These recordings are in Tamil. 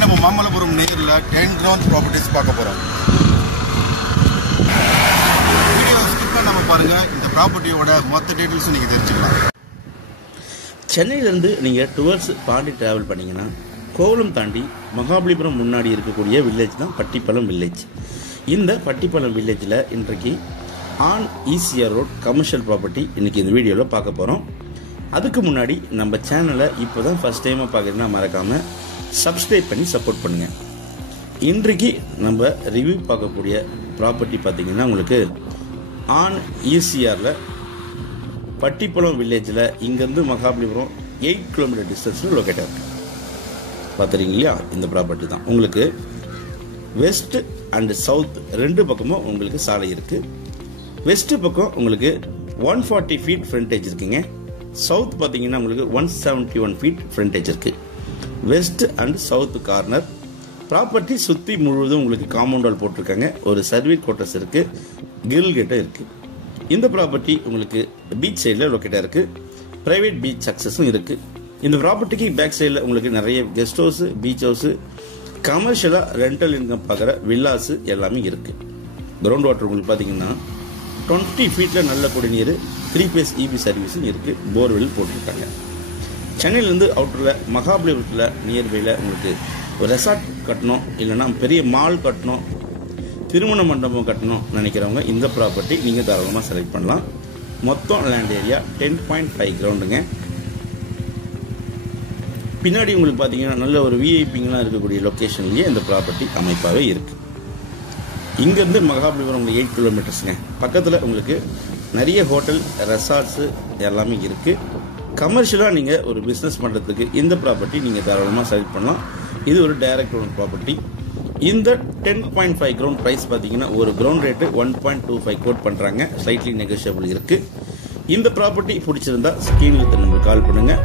இன்னைக்கு நம்ம மாமல்லபுரம் நேர்ல 10 கிரவுண்ட் ப்ராப்பர்ட்டிஸ் பார்க்க போறோம். வீடியோ ஸ்கிப் பண்ணாம பாருங்க. இந்த ப்ராப்பர்ட்டியோட மொத்த டீடைல்ஸ் நீங்க தெரிஞ்சுக்கலாம். சென்னையிலேருந்து நீங்கள் டுவர்ட்ஸ் பாண்டி ட்ராவல் பண்ணிங்கன்னா கோவளம் தாண்டி மகாபலிபுரம் முன்னாடி இருக்கக்கூடிய வில்லேஜ் தான் பட்டிப்பலம் வில்லேஜ். இந்த பட்டிப்பலம் வில்லேஜில் இன்றைக்கு on ECR road commercial property இன்றைக்கி இந்த வீடியோவில் பார்க்க போகிறோம். அதுக்கு முன்னாடி நம்ம சேனலை இப்போ தான் ஃபஸ்ட் டைமாக பார்க்குறீங்கன்னா மறக்காமல் சப்ஸ்கிரைப் பண்ணி சப்போர்ட் பண்ணுங்கள். இன்றைக்கு நம்ம ரிவ்யூ பார்க்கக்கூடிய ப்ராப்பர்ட்டி பார்த்திங்கன்னா உங்களுக்கு ஆன் ஈசிஆரில் பட்டிப்பலம் வில்லேஜில் இங்கேருந்து மகாபலிபுரம் 8 கிலோமீட்டர் டிஸ்டன்ஸில் லொக்கேட் ஆகிருக்கு. பார்த்துறீங்க இல்லையா? இந்த ப்ராப்பர்ட்டி தான் உங்களுக்கு வெஸ்ட் அண்ட் சவுத் ரெண்டு பக்கமும் உங்களுக்கு சாலை இருக்குது. வெஸ்ட் பக்கம் உங்களுக்கு 140 ஃபீட் ஃப்ரண்டேஜ் இருக்குங்க. சவுத் பார்த்தீங்கன்னா உங்களுக்கு 171 ஃபீட் ஃப்ரண்டேஜ் இருக்குது. West and south corner property சுற்றி முழுவதும் உங்களுக்கு காம்பவுண்ட் வால் போட்டிருக்காங்க. ஒரு சர்வீஸ் குவார்ட்டர்ஸ் இருக்குது, கிரில் கேட்டும் இருக்குது. இந்த ப்ராப்பர்ட்டி உங்களுக்கு பீச் சைடில் லொக்கேட்டாக இருக்குது. ப்ரைவேட் பீச் அக்சஸும் இருக்குது. இந்த ப்ராப்பர்ட்டிக்கு பேக் சைடில் உங்களுக்கு நிறைய கெஸ்ட் ஹவுஸு, பீச் ஹவுஸு, கமர்ஷியலாக ரெண்டல் இன்கம் பார்க்குற வில்லாஸு எல்லாமே இருக்குது. கிரவுண்ட் வாட்டர் உங்களுக்கு பார்த்தீங்கன்னா 20 ஃபீட்டில் நல்ல குடிநீர், 3 ஃபேஸ் இபி சர்வீஸும் இருக்குது. போர்வெல் போட்டிருக்காங்க. சென்னையிலேருந்து அவுட்டரில் மகாபலிபுரத்தில் நியர்பையில் உங்களுக்கு ஒரு ரெசார்ட் கட்டணும், இல்லைன்னா பெரிய மால் கட்டணும், திருமண மண்டபம் கட்டணும் நினைக்கிறவங்க இந்த ப்ராப்பர்ட்டி நீங்கள் தாராளமாக செலக்ட் பண்ணலாம். மொத்தம் லேண்ட் ஏரியா 10.5 கிரவுண்டுங்க. பின்னாடி உங்களுக்கு பார்த்தீங்கன்னா நல்ல ஒரு விஐபிங்கெலாம் இருக்கக்கூடிய லொக்கேஷன்லேயே இந்த ப்ராப்பர்ட்டி அமைப்பாகவே இருக்குது. இங்கேருந்து மகாபலிபுரம் உங்களுக்கு 8 கிலோமீட்டர்ஸுங்க. பக்கத்தில் உங்களுக்கு நிறைய ஹோட்டல், ரெசார்ட்ஸு எல்லாமே இருக்குது. கமர்ஷியலாக நீங்கள் ஒரு பிஸ்னஸ் பண்ணுறதுக்கு இந்த ப்ராப்பர்ட்டி நீங்கள் தாராளமாக செலக்ட் பண்ணலாம். இது ஒரு டைரக்ட் ஓன் ப்ராப்பர்ட்டி. இந்த 10.5 கிரவுண்ட் ப்ரைஸ் பார்த்தீங்கன்னா ஒரு கிரவுண்ட் ரேட்டு 1.25 கோட் பண்ணுறாங்க. ஸ்லைட்லி நெகோஷியபிள் இருக்குது. இந்த ப்ராப்பர்ட்டி பிடிச்சிருந்தா ஸ்க்ரீனில் நம்மளுக்கு கால் பண்ணுங்கள்.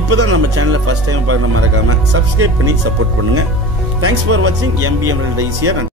இப்போ தான் நம்ம சேனலில் ஃபர்ஸ்ட் டைம் பார்க்க மறக்காமல் சப்ஸ்கிரைப் பண்ணி சப்போர்ட் பண்ணுங்கள். தேங்க்ஸ் ஃபார் வாட்சிங். MBM ECR.